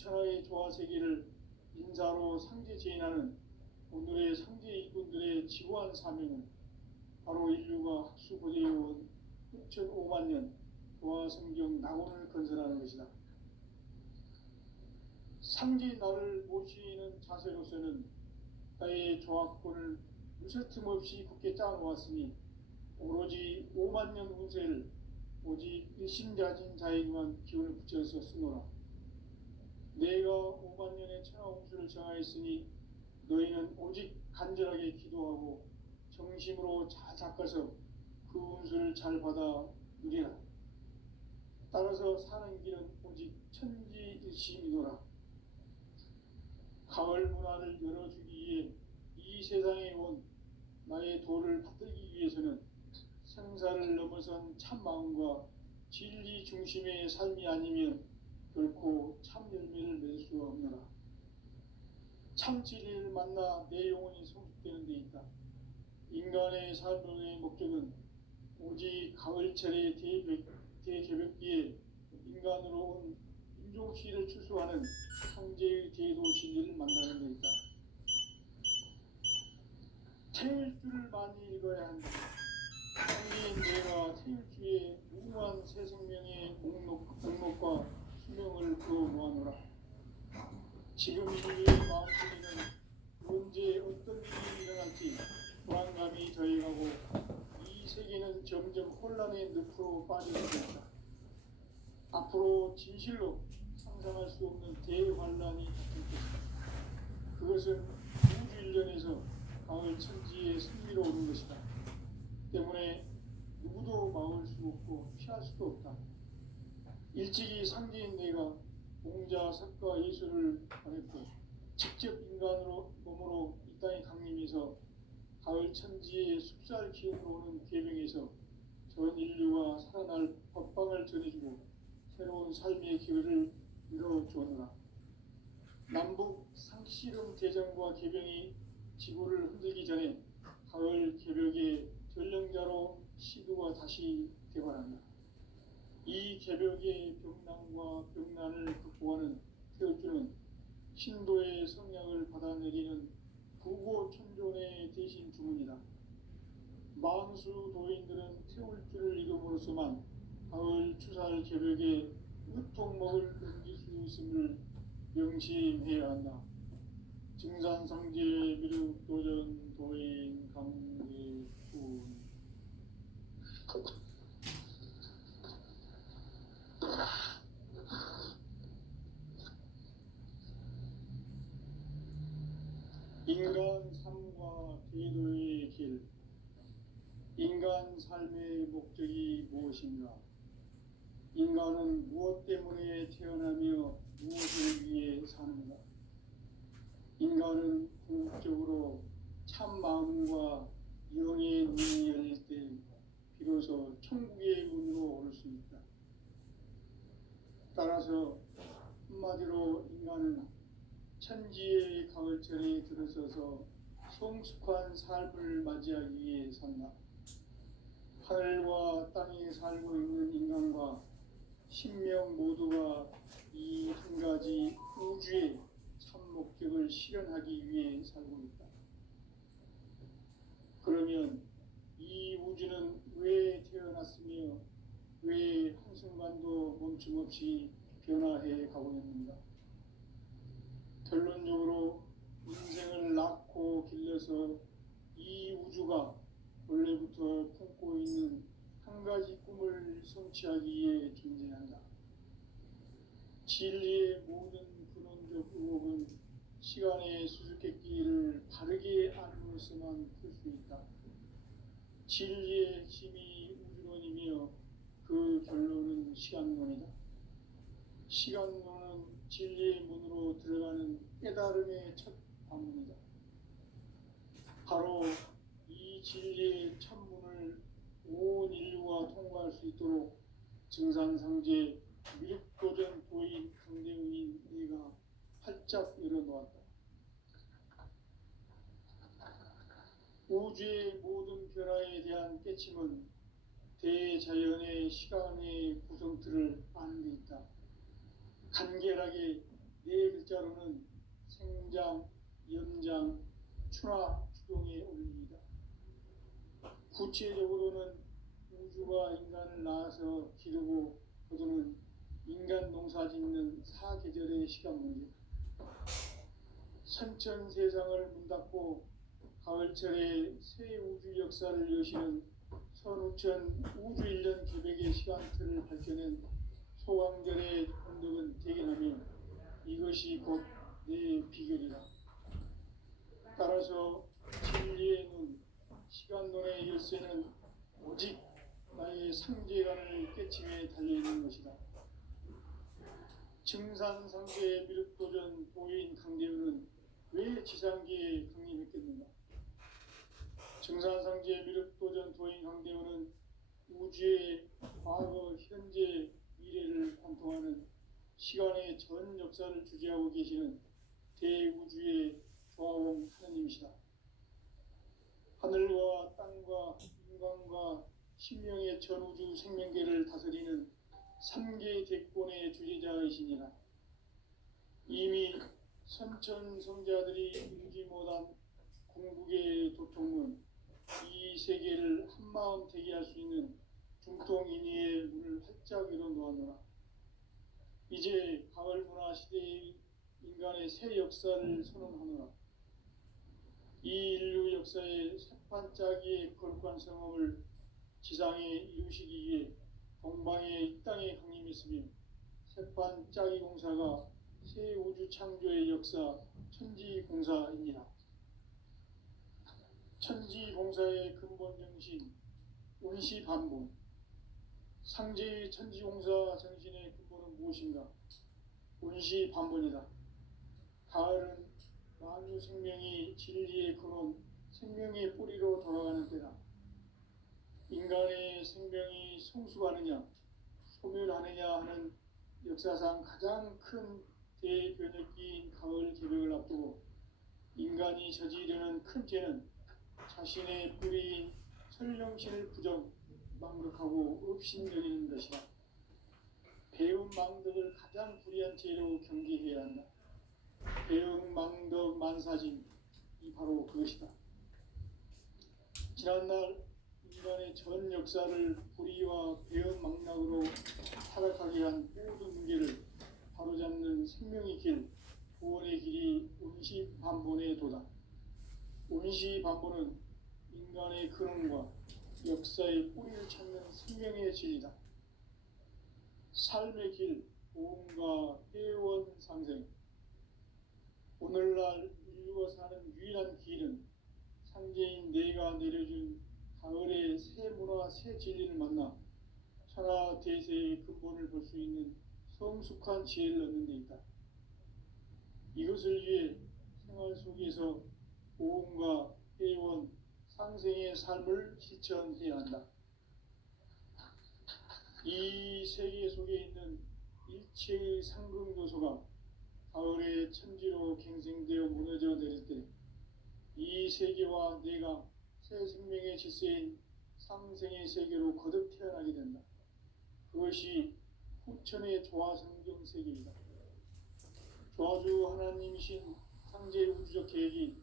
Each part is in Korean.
천하의 조화세계를 인사로 상제 제인하는 오늘의 상제 일꾼들의 지고한 사명은 바로 인류가 학수고대해온 6,500만 년 조화성경 낙원을 건설하는 것이다. 상제 나를 모시는 자세로서는 나의 조화권을 무쇠틈 없이 굳게 짜놓았으니 오로지 5만 년 운세를 오직 일심자진 자에게만 기운을 붙여서 쓰노라. 내가 5만 년의 천하홍수를 정하였으니 너희는 오직 간절하게 기도하고 정심으로 잘 닦아서 그 운수를 잘 받아 누리라. 따라서 사는 길은 오직 천지일심이노라. 가을 문화를 열어주기 위해 이 세상에 온 나의 도를 받들기 위해서는 생사를 넘어선 참마음과 진리 중심의 삶이 아니면 결코 참 열매를 맺을 수 없노라. 참 진리를 만나 내 영혼이 성숙되는 데 있다. 인간의 삶의 목적은 오직 가을철의 대개벽기에 인간으로 온 인종시를 출소하는 상제의 제도 진리를 만나는 데 있다. 태일주를 많이 읽어야 한다. 상제인 내가 태일주의 무궁한 새 생명의 목록과 수명을 그어 모아노라. 지금 인류의 마음속에는 언제 어떤 일이 일어날지 불안감이 더해가고 이 세계는 점점 혼란의 늪으로 빠져들고 있다. 앞으로 진실로 상상할 수 없는 대환란이 닥칠 것이다. 그것은 우주 일련에서 가을 천지의 승리로 오는 것이다. 때문에 누구도 막을 수 없고 피할 수도 없다. 일찍이 상제인 내가 공자, 석가, 예수를 보냈고 직접 인간으로 몸으로 이 땅에 강림해서 가을 천지의 숲살 기운으로 오는 계명에서 전 인류가 살아날 법방을 전해주고 새로운 삶의 기회를 열어주었노라. 남북 상씨름 대전과 계병이 지구를 흔들기 전에 가을 개벽의 전령자로 시두가 다시 대발한다. 이 개벽의 병난과 병난을 극복하는 태울주는 신도의 성량을 받아내리는 부고천존의 대신 주문이다. 망수 도인들은 태울주를 이름으로서만 가을 추살 개벽의 으통목을 넘길 수 있음을 명심해야 한다. 증산상제 미륵도전 도인 강대군 인간 삶과 제도의 길. 인간 삶의 목적이 무엇인가? 인간은 무엇 때문에 태어나며 무엇을 위해 사는가? 인간은 궁극적으로 참 마음과 영의 눈이 열릴 때 비로소 천국의 문으로 오를 수 있다. 따라서 한마디로 인간은 천지의 가을철에 들어서서 성숙한 삶을 맞이하기 위해 산다. 하늘과 땅에 살고 있는 인간과 신명 모두가 이 한 가지 우주의 참 목적을 실현하기 위해 살고 있다. 그러면 이 우주는 왜 태어났으며 왜 한순간도 멈춤없이 변화해 가고 있는가? 결론적으로 인생을 낳고 길러서 이 우주가 원래부터 품고 있는 한 가지 꿈을 성취하기 위해 존재한다. 진리의 모든 근원적 의혹은 시간의 수수께끼를 바르게 알므로서만 풀 수 있다. 진리의 핵심이 우주론이며 그 결론은 시간론이다. 시간론은 진리의 문으로 들어가는 깨달음의 첫 관문이다. 바로 이 진리의 천문을 온 인류가 통과할 수 있도록 증산상제 미륵도전 도인 강대훈인 내가 활짝 열어놓았다. 우주의 모든 변화에 대한 깨침은 대자연의 시간의 구성틀을 아는 데 있다. 간결하게 네 글자로는 생장, 연장, 추나 추동에 올립니다. 구체적으로는 우주가 인간을 낳아서 기르고 거두는 인간 농사 짓는 사계절의 시간 문제, 선천 세상을 문 닫고 가을철에 새 우주 역사를 여시는 선우천 우주 1년 계획의 시간틀을 밝혀낸 소강절의 언덕은 대견하며 이것이 곧 내 비결이다. 따라서 진리의 눈, 시간론의 열쇠는 오직 나의 상제관을 깨침에 달려있는 것이다. 증산상제의 미륵도전 도인 강대우는 왜 지상계에 강림했겠는가? 증산상제의 미륵도전 도인 강대우는 우주의 과거, 현재, 미래를 관통하는 시간의 전 역사를 주재하고 계시는 대우주의 조화원 하느님이시다. 하늘과 땅과 인간과 신명의 전우주 생명계를 다스리는 3개 대권의 주제자이시니라. 이미 선천성자들이 읽지 못한 궁극의 도통문, 이 세계를 한마음 되게 할 수 있는 중통인의의 문을 활짝 열어놓았노라. 이제 가을 문화 시대의 인간의 새 역사를 선언하노라. 이 인류 역사의 새판짜기의 거룩한 성업을 지상에 이루시기 위해 동방의 이 땅에 강림했으며 새판짜기 공사가 새 우주 창조의 역사 천지공사입니다. 천지공사의 근본 정신 운시반본, 상제의 천지공사 정신의 근본은 무엇인가? 운시반본이다. 가을은 만유 생명이 진리의 근원, 생명의 뿌리로 돌아가는 때다. 인간의 생명이 성숙하느냐, 소멸하느냐 하는 역사상 가장 큰 대변혁기인 가을 개벽을 앞두고 인간이 저지르는 큰 죄는 자신의 뿌리인 설령신을 부정, 망극하고 업신여기는 것이다. 배운 망덕을 가장 불의한 죄로 경계해야 한다. 배운 망덕 만사진, 이 바로 그것이다. 지난날 인간의 전 역사를 불의와 배은 망락으로 타락하게 한 모든 문제를 바로잡는 생명의 길, 구원의 길이 운시반본의 도다. 운시반본은 인간의 근원과 역사의 뿌리를 찾는 생명의 진리다. 삶의 길, 보험과 회원 상생. 오늘날 인류가 사는 유일한 길은 상제인 내가 내려준 가을의 새 문화, 새 진리를 만나 천하 대세의 근본을 볼 수 있는 성숙한 지혜를 얻는 데 있다. 이것을 위해 생활 속에서 보험과 회원, 상생의 삶을 실천해야 한다. 이 세계 속에 있는 일체의 상승도소가 가을의 천지로 갱생되어 무너져 내릴 때 이 세계와 내가 새 생명의 질서인 상생의 세계로 거듭 태어나게 된다. 그것이 후천의 조화성경 세계이다. 조화주 하나님이신 상제의 우주적 계획이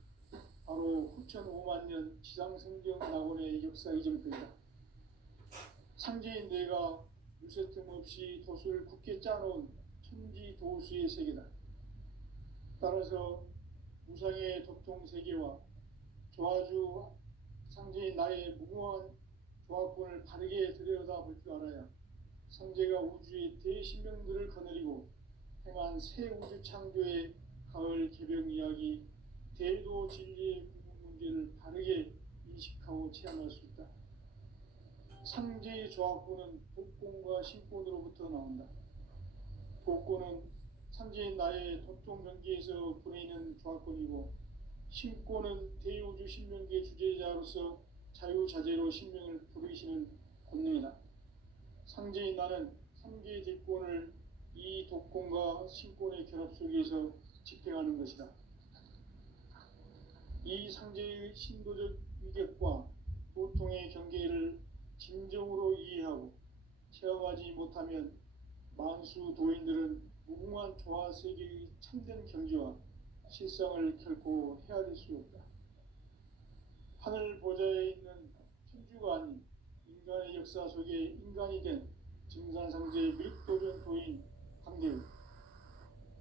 바로 후천 5만 년 지상성경 낙원의 역사 이정표이다. 상제인 내가 유세틈 없이 도수를 굳게 짜놓은 천지도수의 세계다. 따라서 무상의 도통세계와 조화주 상제인 나의 무궁한 조합권을 바르게 들여다볼 줄 알아야 상제가 우주의 대신명들을 거느리고 행한 새 우주 창조의 가을 개벽 이야기, 대도 진리의 궁극 문제를 바르게 인식하고 체험할 수 있다. 상제의 조합권은 독권과 신권으로부터 나온다. 독권은 상제인 나의 도통 경계에서 보내는 조합권이고, 신권은 대우주 신명계 주제자로서 자유자재로 신명을 부르시는 권능이다. 상제인 나는 3개의 대권을 이 독권과 신권의 결합 속에서 집행하는 것이다. 이 상제의 신도적 위격과 도통의 경계를 진정으로 이해하고 체험하지 못하면 만수 도인들은 무궁한 조화 세계의 참된 경지와 실상을 결코 헤아릴 수 없다. 하늘 보좌에 있는 천주가 아닌 인간의 역사 속에 인간이 된 증산상제의 미륵도전 도인 강대우,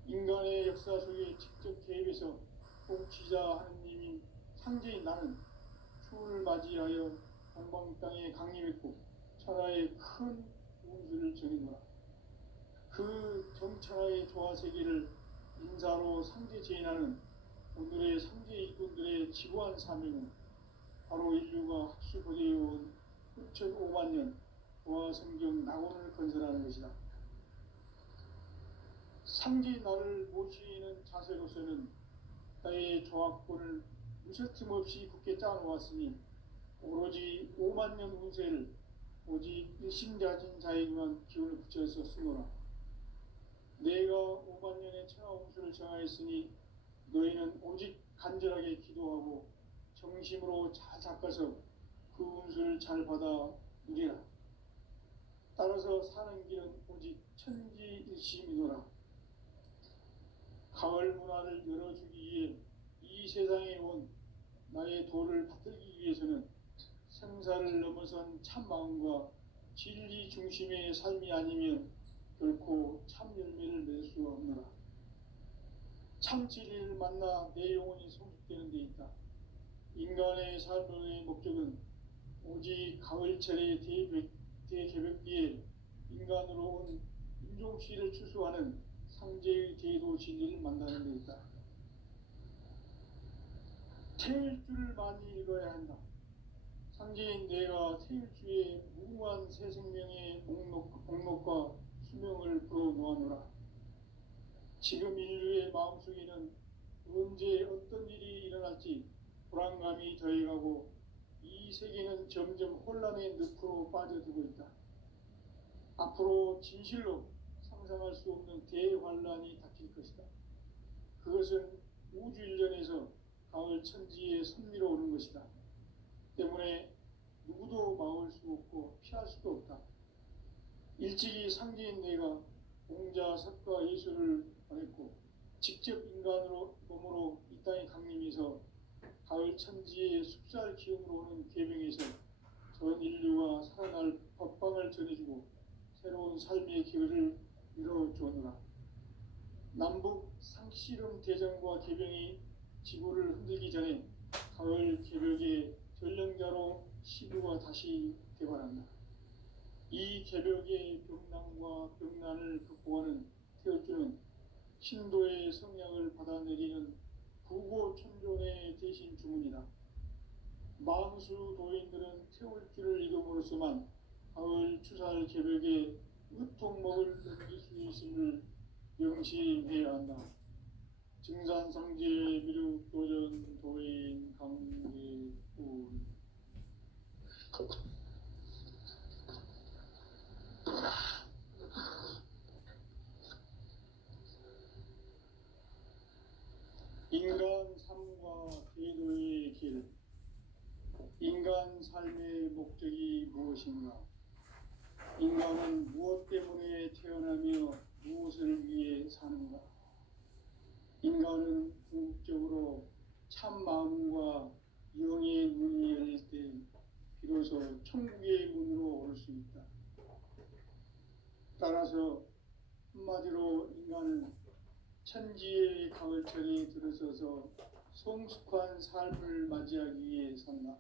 인간의 역사 속에 직접 개입해서 통치자 하느님인 상제인 나는 추운을 맞이하여 동방 땅에 강림했고 천하의 큰 운수를 정해노라. 그 정천하의 조화세계를 인사로 상제 제인하는 오늘의 상제 일꾼들의 지구한 사명은 바로 인류가 학수고대해온 6,500만 년 조화성경 낙원을 건설하는 것이다. 상제 나를 모시는 자세로서는 나의 조화권을 무쇠틈 없이 굳게 짜놓았으니 오로지 5만 년 운세를 오직 일심가진 자에게만 기운을 붙여서 쓰노라. 내가 5만 년의 천하 운수를 정하였으니 너희는 오직 간절하게 기도하고 정심으로 잘 닦아서 그 운수를 잘 받아 누리라. 따라서 사는 길은 오직 천지일심이노라. 가을 문화를 열어주기 위해 이 세상에 온 나의 도를 받들기 위해서는 생사를 넘어선 참 마음과 진리 중심의 삶이 아니면 결코 참 열매를 맺을 수 없노라. 참 진리를 만나 내 영혼이 성숙되는 데 있다. 인간의 삶의 목적은 오직 가을철의 대개벽기에 인간으로 온 인종시를 추수하는 상제의 대도 진리를 만나는 데 있다. 태일주를 많이 읽어야 한다. 상제인 내가 태일주의 무궁한 새 생명의 목록과 수명을 풀어놓아노라. 지금 인류의 마음속에는 언제 어떤 일이 일어날지 불안감이 더해가고 이 세계는 점점 혼란의 늪으로 빠져들고 있다. 앞으로 진실로 상상할 수 없는 대환란이 닥칠 것이다. 그것은 우주 일련에서 가을 천지에 선미로 오는 것이다. 때문에 누구도 막을 수 없고 피할 수도 없다. 일찍이 상제인 내가 공자, 석가, 예수를 보냈고 직접 인간으로 몸으로 이 땅에 강림해서 가을 천지의 숲살 기운으로 오는 계명에서 전 인류가 살아날 법방을 전해주고 새로운 삶의 기회를 이뤄주었노라. 남북 상씨름 대전과 계병이 지구를 흔들기 전에 가을 개벽의 전령자로 시부가 다시 개발한다. 이 개벽의 병난과 병난을 극복하는 태어주는 신도의 성약을 받아내리는 부고천존의 대신 주문이다. 망수 도인들은 태울주를 이름으로서만 가을 추살 개벽의 으통목을 넘길 수 있음을 명심해야 한다. 증산상제 미륵도전 도인 강대훈. 인간 삶과 계도의 길. 인간 삶의 목적이 무엇인가? 인간은 무엇 때문에 태어나며 무엇을 위해 사는가? 인간은 궁극적으로 참 마음과 영의 문이 열릴 때 비로소 천국의 문으로 오를 수 있다. 따라서 한마디로 인간은 천지의 가을철에 들어서서 성숙한 삶을 맞이하기 위해 산다.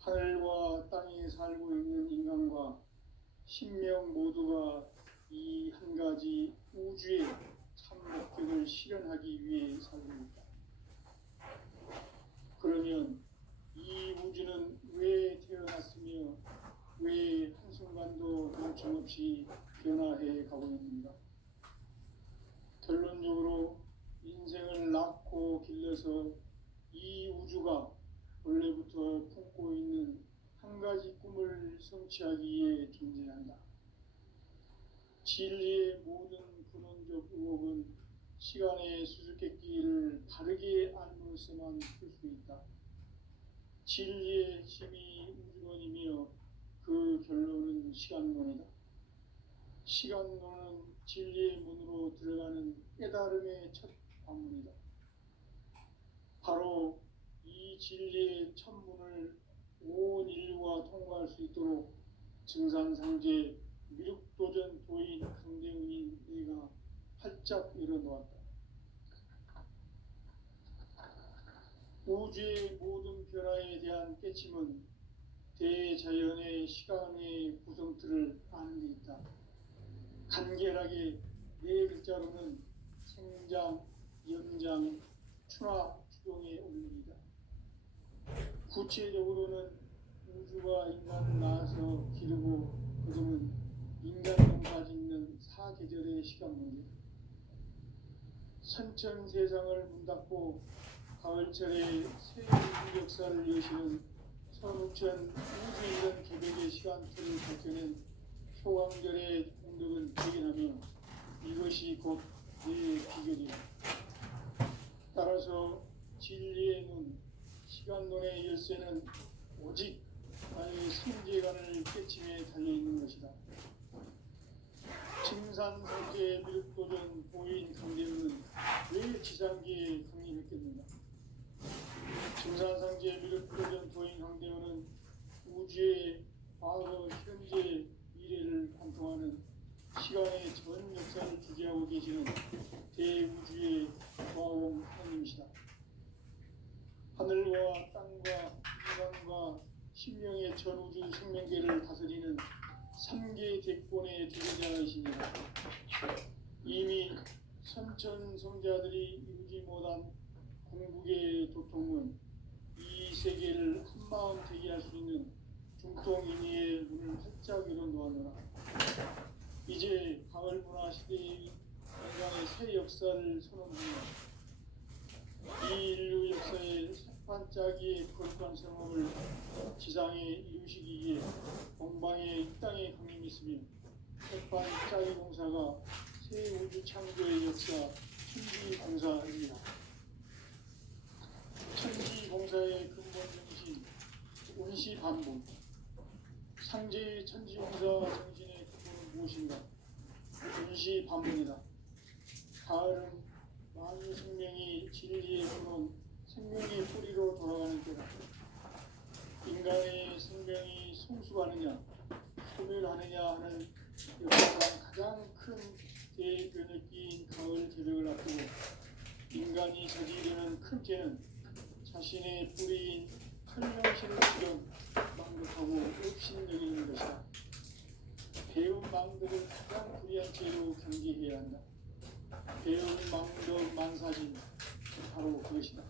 하늘과 땅에 살고 있는 인간과 신명 모두가 이 한 가지 우주의 참 목적을 실현하기 위해 살고 있다. 그러면 이 우주는 왜 태어났으며 왜 한순간도 멈춤없이 변화해 가고 있는가? 결론적으로 인생을 낳고 길러서 이 우주가 원래부터 품고 있는 한 가지 꿈을 성취하기 위해 존재한다. 진리의 모든 근원적 의혹은 시간의 수수께끼를 바르게 알므로서만 풀 수 있다. 진리의 핵심이 우주론이며 그 결론은 시간론이다. 시간론은 진리의 문으로 들어가는 깨달음의 첫 관문이다. 바로 이 진리의 첫 문을 온 인류가 통과할 수 있도록 증산상제 미륵도전 도인 강대웅인 내가 활짝 열어놓았다. 우주의 모든 변화에 대한 깨침은 대자연의 시간의 구성틀을 아는 데 있다. 간결하게 네 글자로는 생장, 연장, 추나 추동의 원리이다. 구체적으로는 우주가 인간을 낳아서 기르고 거두는 인간 농사 짓는 사계절의 시간문이다. 선천 세상을 문 닫고 가을철에 새 우주 역사를 여시는 선우천 우주이런 개벽의 시간틀을 밝혀낸 초강절의 공덕을 발견하며 이것이 곧 내 비결이다. 따라서 진리의 눈, 시간론의 열쇠는 오직 나의 성재관을 깨침에 달려있는 것이다. 증산상제의 미륵도전 보인 강대웅은 왜 지상기에 강림했겠는가? 증산상제의 미륵도전 도인 강대웅은 우주의 과거, 현재, 미래를 관통하는 시간의 전 역사를 주재하고 계시는 대우주의 과공 하나님이시다. 하늘과 땅과 인간과 신명의 전우주 생명계를 다스리는 3개 대권의 주도자이십니다. 이미 선천성자들이 이루지 못한 궁극의 도통은 이 세계를 한마음 되게 할 수 있는 중통인의의 문을 활짝 열어놓았노라. 이제 가을 문화 시대의 인간의 새 역사를 선언합니다. 이 인류 역사의 반짝이의 거룩한 성업을 지상에 이루시기 위해 본방에 이 땅에 강림했으며 핵반짜기 공사가 새 우주 창조의 역사 천지공사입니다. 천지공사의 근본 정신 운시반복. 상제의 천지공사 정신의 근본은 무엇인가? 운시반복이다. 가을은 만유 생명이 진리의 근원 생명의 뿌리로 돌아가는 때다. 인간의 생명이 성숙하느냐 소멸하느냐 하는 역사상 가장 큰 대변혁기인 가을 개벽을 앞두고 인간이 저지르는 큰 죄는 자신의 뿌리인 활용신을 지금 망각하고 업신여기는 것이다. 배운 망덕을 가장 불의한 죄로 경계해야 한다. 배운 망덕 만사진 바로 그것이다.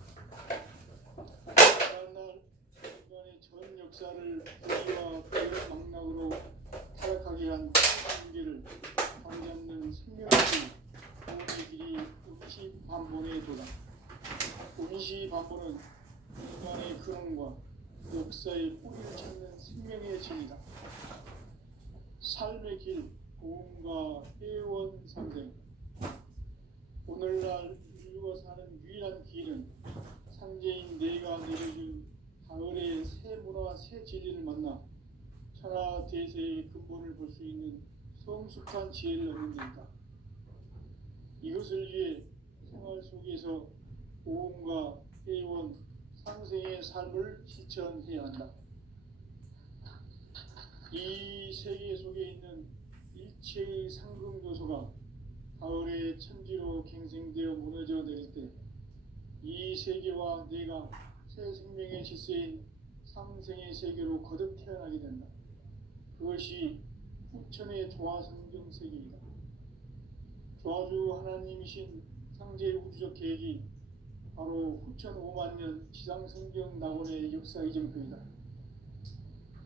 지난날 인간의 전 역사를 불의와 배운 망락으로 타락하게 한 한계를 바로잡는 생명의 구원의 길이 운시반본의 도다. 운시반본은 인간의 근원과 역사의 뿌리를 찾는 생명의 진이다. 삶의 길, 고음과 회원 상생. 오늘날 인류가 사는 유일한 길은 상제인 내가 내려준 가을의 새 문화 새 진리를 만나 천하 대세의 근본을 볼 수 있는 성숙한 지혜를 얻는 데이다. 이것을 위해 생활 속에서 고음과 회원 상생의 삶을 실천해야 한다. 이 세계 속에 있는 일체의 상승도소가 가을의 천지로 갱생되어 무너져 내릴 때 이 세계와 내가 새 생명의 질서인 상생의 세계로 거듭 태어나게 된다. 그것이 후천의 조화성경 세계이다. 조화주 하나님이신 상제의 우주적 계획이 바로 후천 5만년 지상성경 낙원의 역사 이정표이다.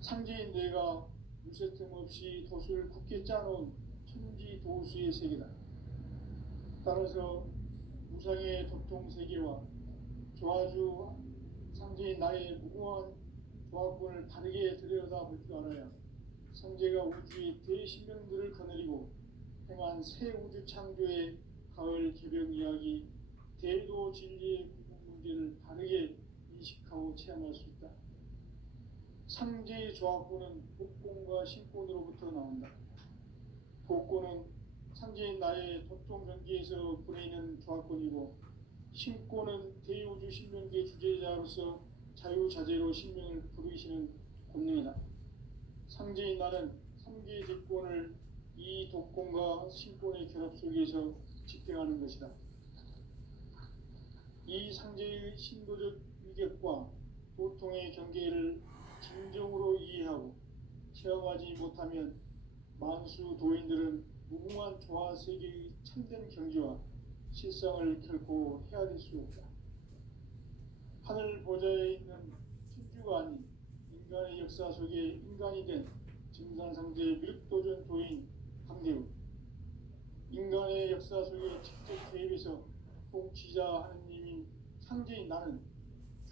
상제인 내가 무쇠틈 없이 도수를 굳게 짜놓은 천지 도수의 세계다. 따라서 무상의 도통세계와 조화주 상제인 나의 무궁한 조화권을 바르게 들여다볼 줄 알아야 상제가 우주의 대신명들을 거느리고 행한 새 우주 창조의 가을 개벽 이야기 대도 진리의 궁극 문제를 바르게 인식하고 체험할 수 있다. 상제의 조화권은 복권과 신권으로부터 나온다. 복권은 상제인 나의 도통 경기에서 보내는 조합권이고, 신권은 대우주 신명기의 주제자로서 자유자재로 신명을 부르시는 권능이다. 상제인 나는 3개의 대권을 이 독권과 신권의 결합 속에서 집행하는 것이다. 이 상제의 신도적 위격과 도통의 경계를 진정으로 이해하고 체험하지 못하면 만수 도인들은 무궁한 조화 세계의 참된 경지와 실상을 결코 헤아릴 수 없다. 하늘 보좌에 있는 천주가 아닌 인간의 역사 속에 인간이 된 증산상제의 미륵도전 도인 강대우, 인간의 역사 속에 직접 개입해서 통치자 하느님인 상제인 나는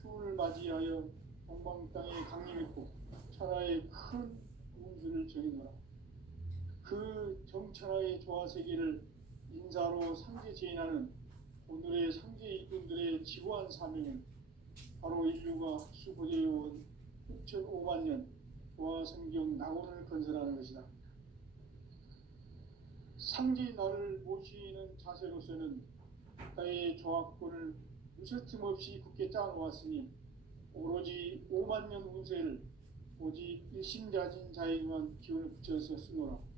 추운을 맞이하여 동방 땅에 강림했고 천하의 큰 운수를 정해노라. 그 정천하의 조화세계를 인사로 상제 제인하는 오늘의 상제 일꾼들의 지고한 사명은 바로 인류가 흡수고대해온 6,500만 년 조화성경 낙원을 건설하는 것이다. 상제인 나를 모시는 자세로서는 나의 조합권을 무설틈 없이 굳게 짜놓았으니 오로지 5만 년 운세를 오직 일심가진 자에게만 기운을 붙여서 쓰노라.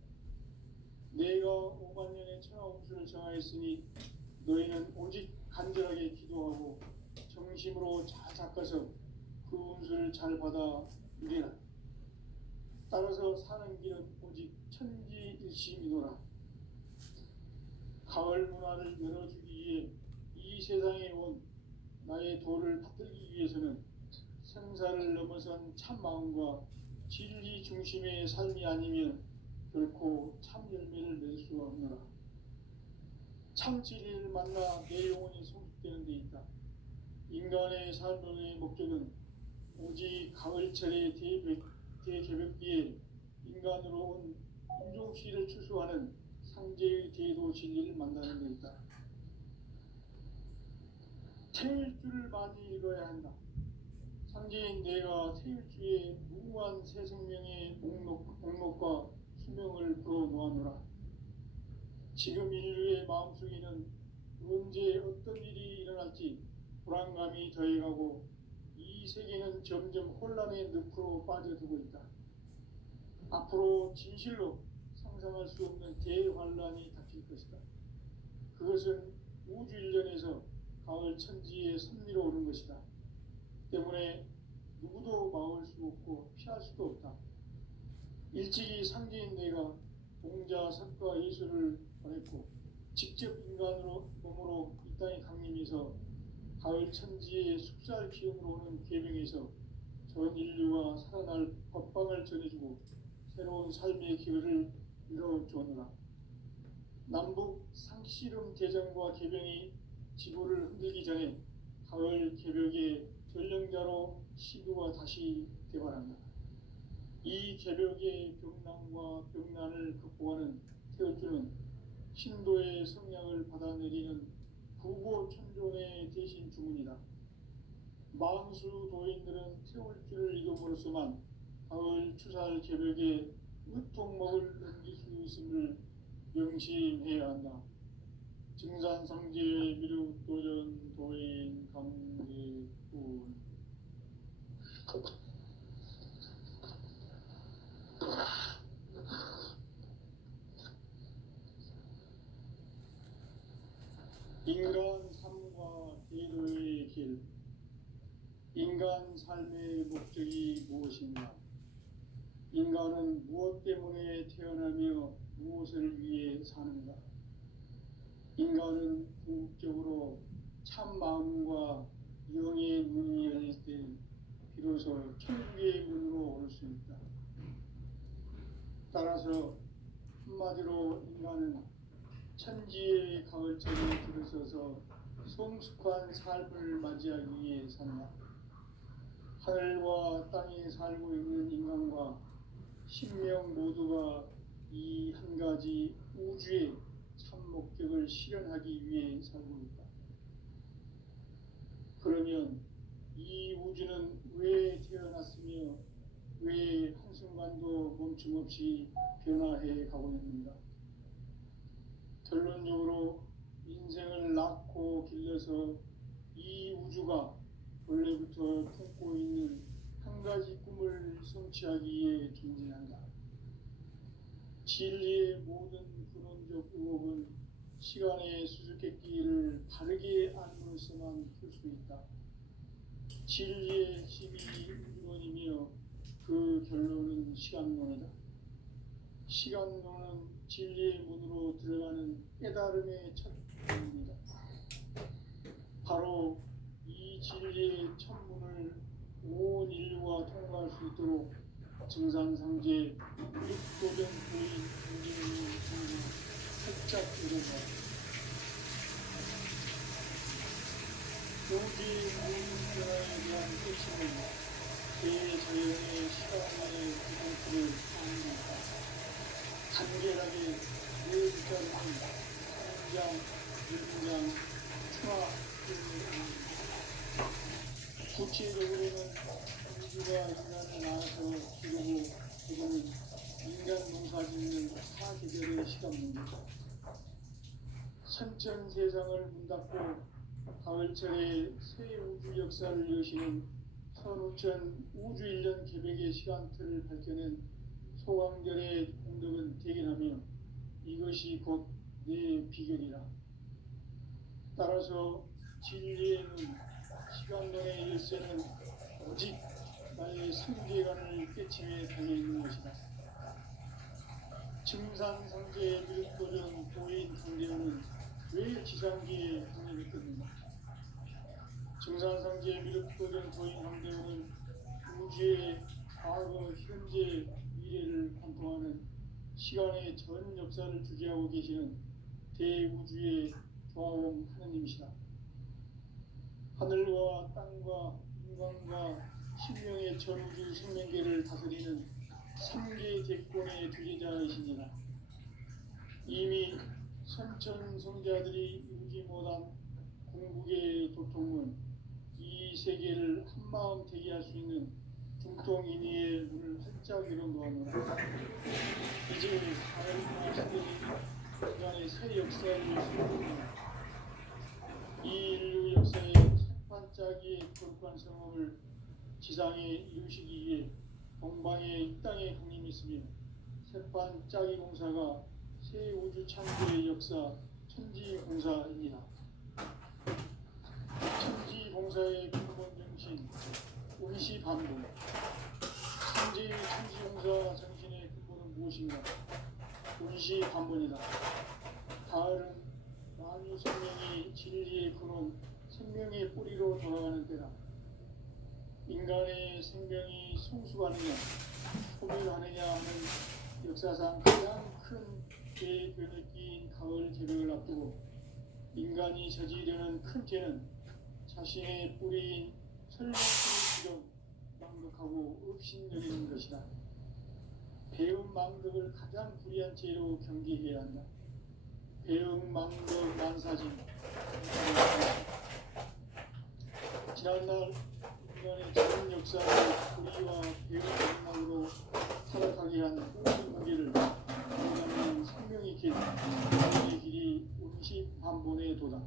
내가 5만 년의 천하 운수를 정하였으니 너희는 오직 간절하게 기도하고 정심으로 잘 닦아서 그 운수를 잘 받아 누리라. 따라서 사는 길은 오직 천지일심이노라. 가을 문화를 열어주기 위해 이 세상에 온 나의 도를 받들기 위해서는 생사를 넘어선 참 마음과 진리 중심의 삶이 아니면 결코 참 열매를 낼 수가 없노라. 참 진리를 만나 내 영혼이 성숙되는 데 있다. 인간의 삶의 목적은 오직 가을철의 대개벽기에 인간으로 온 인종시를 추수하는 상제의 대도 진리를 만나는 데 있다. 태일주를 많이 읽어야 한다. 상제인 내가 태일주의 무궁한 새 생명의 목록과 수명을 불어놓아노라. 지금 인류의 마음속에는 언제 어떤 일이 일어날지 불안감이 더해가고 이 세계는 점점 혼란의 늪으로 빠져들고 있다. 앞으로 진실로 상상할 수 없는 대환란이 닥칠 것이다. 그것은 우주 일련에서 가을 천지의 섭리로 오는 것이다. 때문에 누구도 막을 수 없고 피할 수도 없다. 일찍이 상제인 내가 공자, 석가, 예수를 보냈고 직접 인간으로 몸으로 이 땅에 강림해서 가을 천지의 숙살 기운으로 오는 계명에서 전 인류가 살아날 법방을 전해주고 새로운 삶의 기회를 이뤄주었노라. 남북 상씨름 대전과 개병이 지구를 흔들기 전에 가을 개벽의 전령자로 시구가 다시 개발한다. 이 개벽의 병난과 병난을 극복하는 태울주는 신도의 성량을 받아내리는 부고천존의 대신 주문이다. 만수 도인들은 태울주를 이름으로서만 가을 추살 개벽의 으통목을 넘길 수 있음을 명심해야 한다. 증산상제의 미륵도전 도인 강대군. 인간 삶과 대도의 길. 인간 삶의 목적이 무엇인가? 인간은 무엇 때문에 태어나며 무엇을 위해 사는가? 인간은 궁극적으로 참 마음과 영의 문이 열릴 때 비로소 천국의 문으로 올 수 있다. 따라서 한마디로 인간은 천지의 가을철에 들어서서 성숙한 삶을 맞이하기 위해 산다. 하늘과 땅에 살고 있는 인간과 신명 모두가 이 한 가지 우주의 참 목적을 실현하기 위해 살고 있다. 그러면 이 우주는 왜 태어났으며 왜 한순간도 멈춤없이 변화해 가고 있는가? 결론적으로 인생을 낳고 길러서 이 우주가 원래부터 품고 있는 한 가지 꿈을 성취하기 위해 존재한다. 진리의 모든 근원적 의혹은 시간의 수수께끼를 바르게 알므로서만 풀 수 있다. 진리의 핵심이 우주론이며 그 결론은 시간론이다. 시간론은 진리의 문으로 들어가는 깨달음의 첫 문입니다. 바로 이 진리의 첫 문을 온 인류가 통과할 수 있도록 증산상제 육도변 부인 경쟁을 살짝 이룬다. 우주의 모든 변화에 대한 핵심은 대자연의 시간의 구성틀을 정의한다. 간결하게 네 글자로는 성장, 연장, 충화 등을 의미합니다. 구체적으로는 우주가 인간을 낳아서 기르고 그거는 인간 농사짓는 사계절의 시간입니다. 선천세상을 문닫고 가을철에 새 우주 역사를 여시는 선우천 우주일년 개백의 시간틀을 밝혀낸 소강결의 공덕은 대견하며 이것이 곧 내 비결이라. 따라서 진리의 눈, 시간론의 열쇠는 오직 나의 성계관을 깨침에 달려있는 것이다. 증산상제의 미륵도전 보인 강대원은 왜 지상계에 독립했겠는가? 증산상제의 미륵도전 보인 강대원은 우주의 과거, 현재, 미래를 관통하는 시간의 전 역사를 주재하고 계시는 대우주의 조화원 하느님이시다. 하늘과 땅과 인간과 신명의 전우주 생명계를 다스리는 삼계 객권의 주제자이시니라. 이미 선천성자들이 이루지 못한 궁극의 도통은 이 세계를 한마음 되게 할 수 있는 중통인의의 문을 활짝 열어놓았노라. 이제 하늘과 시대는 인간의 새 역사를 열습니다. 이 인류 역사의 첫 반짝이의 거룩한 성험을 지상에 이루시기 위해 동방의 이 땅에 강림했으며 새반짝이 공사가 새 우주 창조의 역사 천지공사입니다. 천지공사의 근본 정신 운시반복. 천지의 천지공사 정신의 근본은 무엇인가? 운시반복이다. 가을은 만유 생명이 진리의 근원, 생명의 뿌리로 돌아가는 때다. 인간의 생명이 성숙하느냐, 소멸하느냐 하는 역사상 가장 큰 대변을 끼인 가을 제백을 앞두고 인간이 저지르는 큰 죄는 자신의 뿌리인 설명수를 망덕하고 업신여기는 것이다. 배움 망덕을 가장 불의한 죄로 경계해야 한다. 배움 망덕 만사진. 지난날 인간의 전 역사를 불의와 배움 망덕으로 타락하게 한 모든 무게를 인간은 생명의 길, 인간의 길이 운시반본에 도다.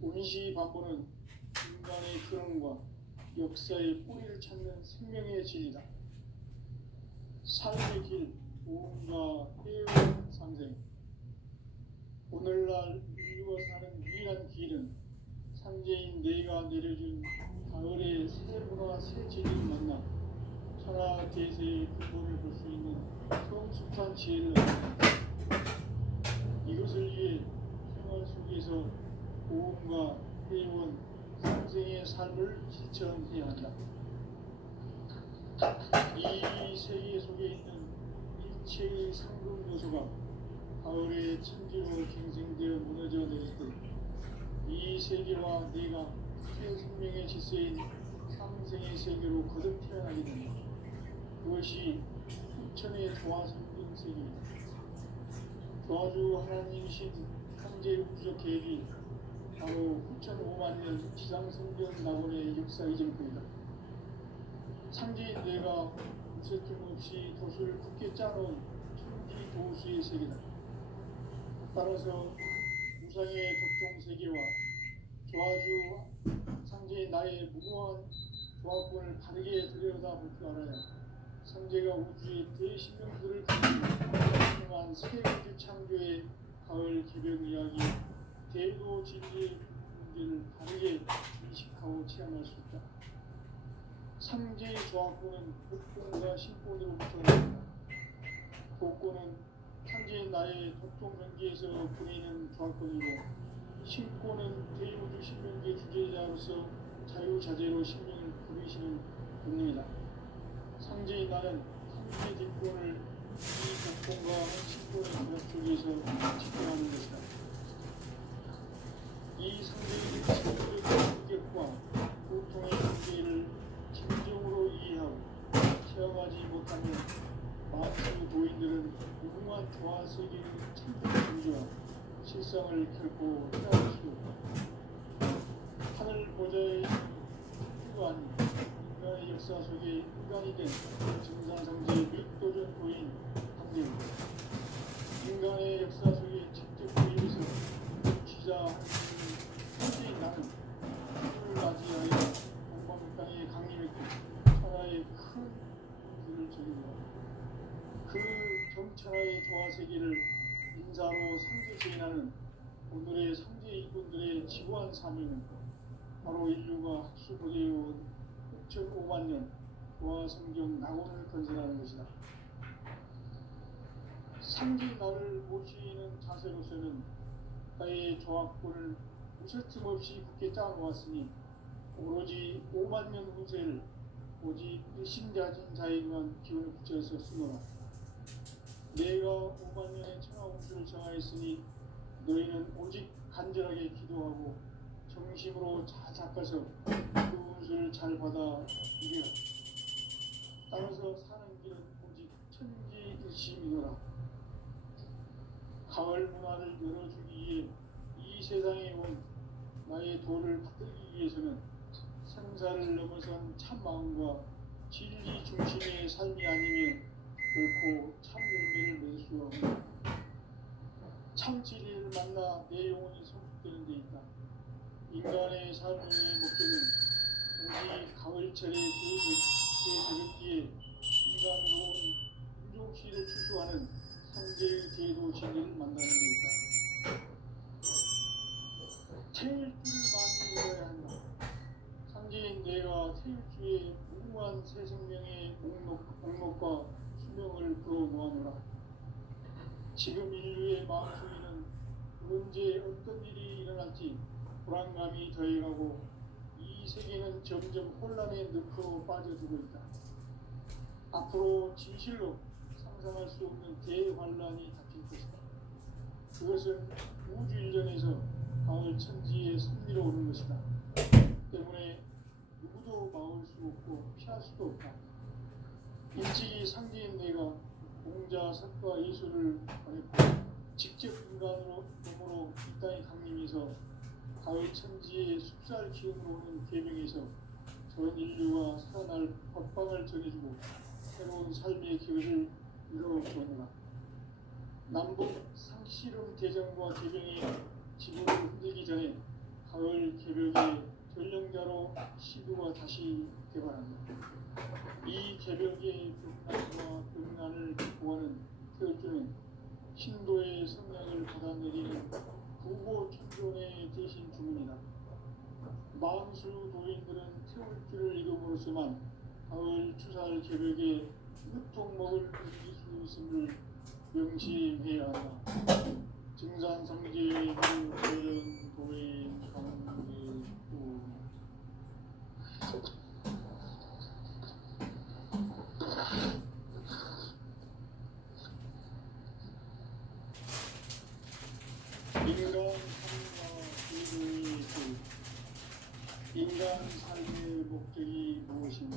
운시반본은 인간의 근원과 역사의 뿌리를 찾는 생명의 진리다. 삶의 길, 보험과 해외 상생. 오늘날 인류가 사는 유일한 길은 상제인 내가 내려준 가을의 새 문화 새 재질을 만나 천하 대세의 근본을 볼 수 있는 성숙한 지혜를 얻는다. 이것을 위해 생활 속에서 보험과 회원, 상생의 삶을 실천해야 한다. 이 세계 속에 있는 일체의 상금 요소가 가을의 천지로 갱생되어 무너져 내릴 때 이 세계와 내가 새 생명의 질서인 상생의 세계로 거듭 태어나게 된다. 그것이 후천의 조화성분 세계입니다. 조화주 하나님이신 상제 우주적 계획이 바로 후천 5만 년 지상성전 낙원의 역사 이전입니다. 상제인 내가 무쇠 틈없이 돛을 굳게 짜놓은 천지 도수의 세계다. 따라서 우상의 도통 세계와 조화주 상제의 나의 무고한 조합권을 바르게 들여다볼 줄 알아야 상제가 우주의 대신명들을 가진 세계우주 창조의 가을 개벽 이야기 대도 진리의 문제를 바르게 인식하고 체험할 수 있다. 상제의 조합권은 복권과 신권으로부터 나온다. 복권은 상제의 나의 도통 경계에서 보이는 조합권이고 신권은 대우주 신명계 주제자로서 자유자재로 신명을 부르시는 본능이다. 상제의 나는 상제의 뒷권을 이 복권과 신권의 결합 속에서 집행하는 것이다. 이 상제의 신권의 인격과 고통의 관계를 진정으로 이해하고 체험하지 못하면 만수 도인들은 무궁한 조화 세계의 창조 존재와 실상을 결코 헤아릴 수 없다. 하늘 보좌의 인류가 아닌 인간의 역사 속에 인간이 된 증상상제의 윗도전 도인 강대입니다. 인간의 역사 속에 직접 도입해서 지자하는 현재의 나는 하늘을 맞이하여 동방 땅에 강림했고 천하의 큰 일을 저지르고 그 정천하의 조화 세계를 인사로 상제 제인하는 오늘의 상제 이군들의 지구한 사명은 바로 인류가 학수고대해온 6,500만 년 조화 성경 낙원을 건설하는 것이다. 상제 나를 모시는 자세로서는 나의 조합권을 무쇠틈 없이 굳게 짜놓았으니 오로지 5만 년 후세를 오직 일심가진 자에게만 기운을 붙여서 쓰노라. 내가 5만 년의 천하 운수를 정하였으니 너희는 오직 간절하게 기도하고 정심으로 잘 닦아서 그 운수를 잘 받아 이겨라. 따라서 사는 길은 오직 천지일심이노라. 가을 문화를 열어주기 위해 이 세상에 온 나의 도를 받들기 위해서는 생사를 넘어선 참 마음과 진리 중심의 삶이 아니면 결코 참 열매를 맺을 수 없다. 참 진리를 만나 내 영혼이 성숙되는 데 있다. 인간의 삶의 목적은 오직 가을철의 대가볍기에 인간으로 온 인종시를 추수하는 상제의 대도 진리를 만나는 데 있다. 태일주를 많이 읽어야 한다. 상제인 내가 태일주의 무궁한 새 생명의 목록과 수명을 불어놓아노라. 지금 인류의 마음속에는 언제 어떤 일이 일어날지 불안감이 더해가고 이 세계는 점점 혼란에 넣고 빠져들고 있다. 앞으로 진실로 상상할 수 없는 대환란이 닥칠 것이다. 그것은 우주 일전에서 가을 천지의 섭리로 오는 것이다. 때문에 누구도 막을 수 없고 피할 수도 없다. 일찍이 상제인 내가 공자, 석과 예술을 보냈고 직접 인간으로 몸으로 이 땅에 강림해서 가을 천지의 숲살 기운으로 오는 계명에서 전 인류가 살아날 법방을 전해주고 새로운 삶의 기회를 이뤄주었노라. 남북 상씨름 대전과 개병이 지구를 흔들기 전에 가을 개벽의 전령자로 시도가 다시 개발한다. 이 개벽의 병난과 병난을 극복하는 태울주는 신도의 성량을 받아내리는 부고 천종의 대신 주문이다. 만수 도인들은 태울주를 이름으로서만 가을 추살 개벽에 유통목을 누릴 수 있음을 명심해야 한다. 증산상제의 대연 도인 강제구 인간 삶의 목적이 무엇인가?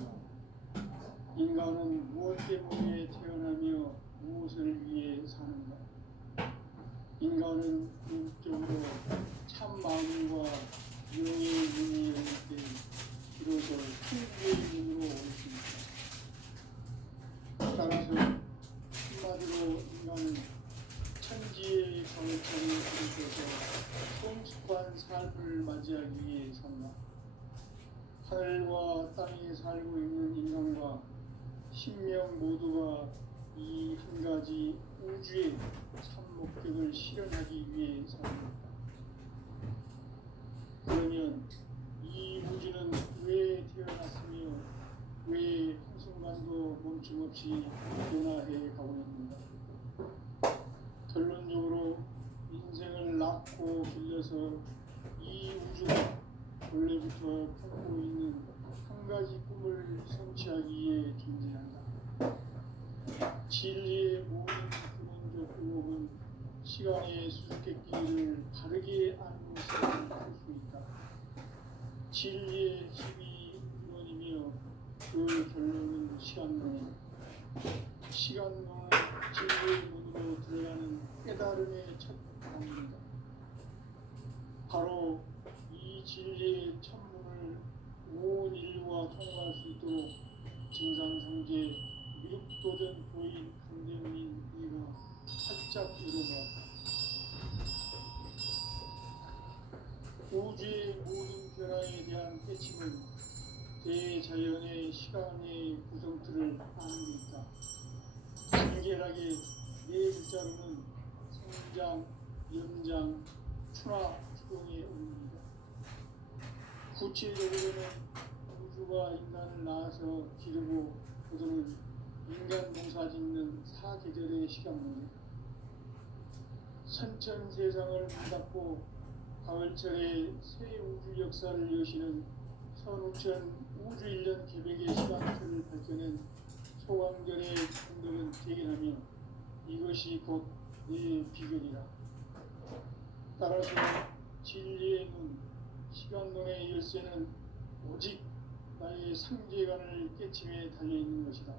인간은 무엇 때문에 태어나며 무엇을 위해 사는가? 인간은 궁극적으로 참 마음과 영의 눈이 열릴 때 비로소 천국의 눈으로 올 수 있다. 따라서 한마디로 인간은 천지의 가을처럼 맞이하기 위해 산다. 하늘과 땅에 살고 있는 인간과 신명 모두가 이 한 가지 우주의 참 목적을 실현하기 위해 삽니다. 그러면 이 우주는 왜 태어났으며 왜 한순간도 멈춤없이 변화해 가고 있는가? 결론적으로 인생을 낳고 길러서 이 우주가 원래부터 품고 있는 한 가지 꿈을 성취하기 위해 존재한다. 진리의 모든 근원적 의혹은 시간의 수수께끼를 바르게 아는 것을 알 수 있다. 진리의 힘이 근원이며 그 결론은 시간론이다. 시간론은 진리의 문으로 들어가는 깨달음의 첫 단계이다. 바로 이 진리의 천문을 온 인류가 통과할 수 있도록 증산상제 미륵도전 도인 강대문인 이가 활짝 열어놓았다. 우주의 모든 변화에 대한 깨침은 대자연의 시간의 구성틀을 아는 데 있다. 간결하게 네 글자로는 성장, 연장, 추나 추동의 의미입니다. 구체적으로는 우주가 인간을 낳아서 기르고 거두는 인간 농사 짓는 사계절의 시간입니다. 선천 세상을 문 닫고 가을철에 새 우주 역사를 여시는 선우천 우주 1년 계획의 시간표를 밝혀낸 소강절의 공덕은 대견하며 이것이 곧 내 비결이라. 따라서 진리의 눈, 시간론의 열쇠는 오직 나의 상제관을 깨침에 달려있는 것이다.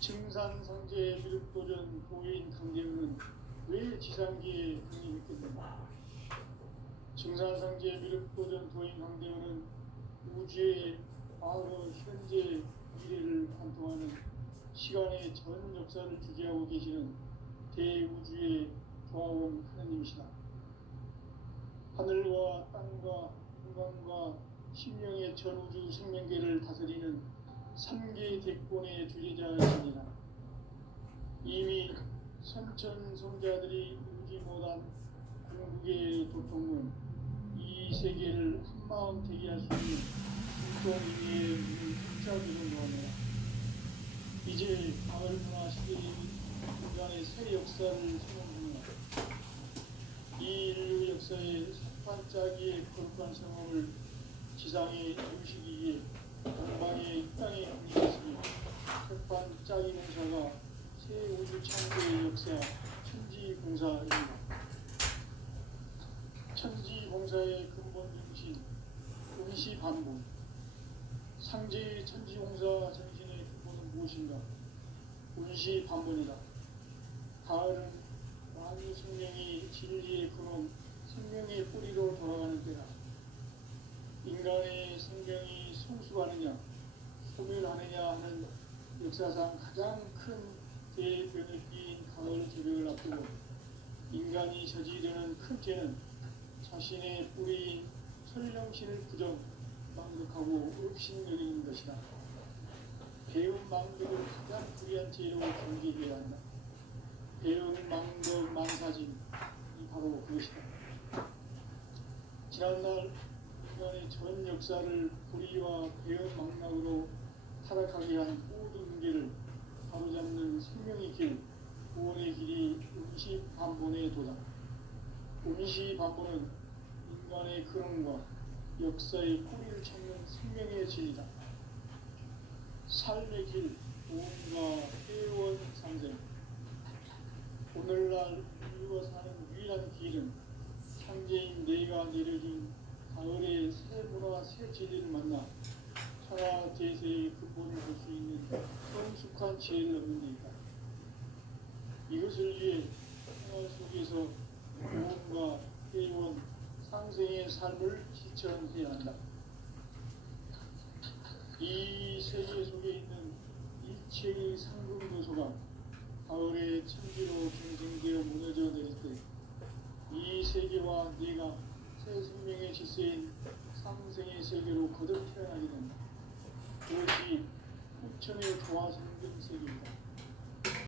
증산상제 미륵도전 도인 강대문은 왜 지상기에 등립했겠는가? 증산상제 미륵도전 도인 강대문은 우주의 과거, 현재, 미래를 관통하는 시간의 전 역사를 주재하고 계시는 대우주의 조화원 하느님이시다. 하늘과 땅과 인간과 신명의 전우주 생명계를 다스리는 3개 대권의 주제자이시니라. 이미 선천성자들이 울지 못한 궁극의 도통은 이 세계를 한마음 되게 할 수 있는 중동의미의 문을 활짝 열어놓았노라. 이제 가을 문화 시대의 인간의 새 역사를 선언하노라. 이 인류 역사의 석판짜기의 거룩한 성험을 지상에 이루시기 위해 동방의 땅에 공개했으니 석판짜기 공사가 새 우주 창조의 역사 천지공사입니다. 천지공사의 근본 정신 운시반복. 상제의 천지공사 정신의 근본은 무엇인가? 운시반복이다. 가을은 만유 생명이 진리의 근원, 생명의 뿌리로 돌아가는 때다. 인간의 생명이 성숙하느냐, 소멸하느냐 하는 역사상 가장 큰 대변을 띈 가을 개벽을 앞두고 인간이 저지르는 큰 죄는 자신의 뿌리인 설령신을 부정, 망극하고 읍신여기는 것이다. 배운 망극을 가장 불의한 죄로 경계해야 한다. 배운 망극 망사진이 바로 그것이다. 지난날 인간의 전 역사를 불의와 배운 망락으로 타락하게 한 모든 문제를 바로잡는 생명의 길, 구원의 길이 운시반본의 도다. 운시반본은 인간의 근원과 역사의 뿌리를 찾는 생명의 진리다. 삶의 길, 구원과 회원 상생. 오늘날 인류가 사는 유일한 길은 창제인 내가 내려준 가을의 새 문화, 새 진리를 만나 천하 대세의 근본을 볼 수 있는 성숙한 지혜를 얻는 데 있다. 이것을 위해 생활 속에서 구원과 회원, 상생의 삶을 실천해야 한다. 이 세계 속에 있는 일체의 상금 요소가 가을의 천지로 경쟁되어 무너져 내릴 때 이 세계와 네가 새 상생의 세계로 거듭 태어나게 된다. 그것이 부처의 조화성된 세계이다.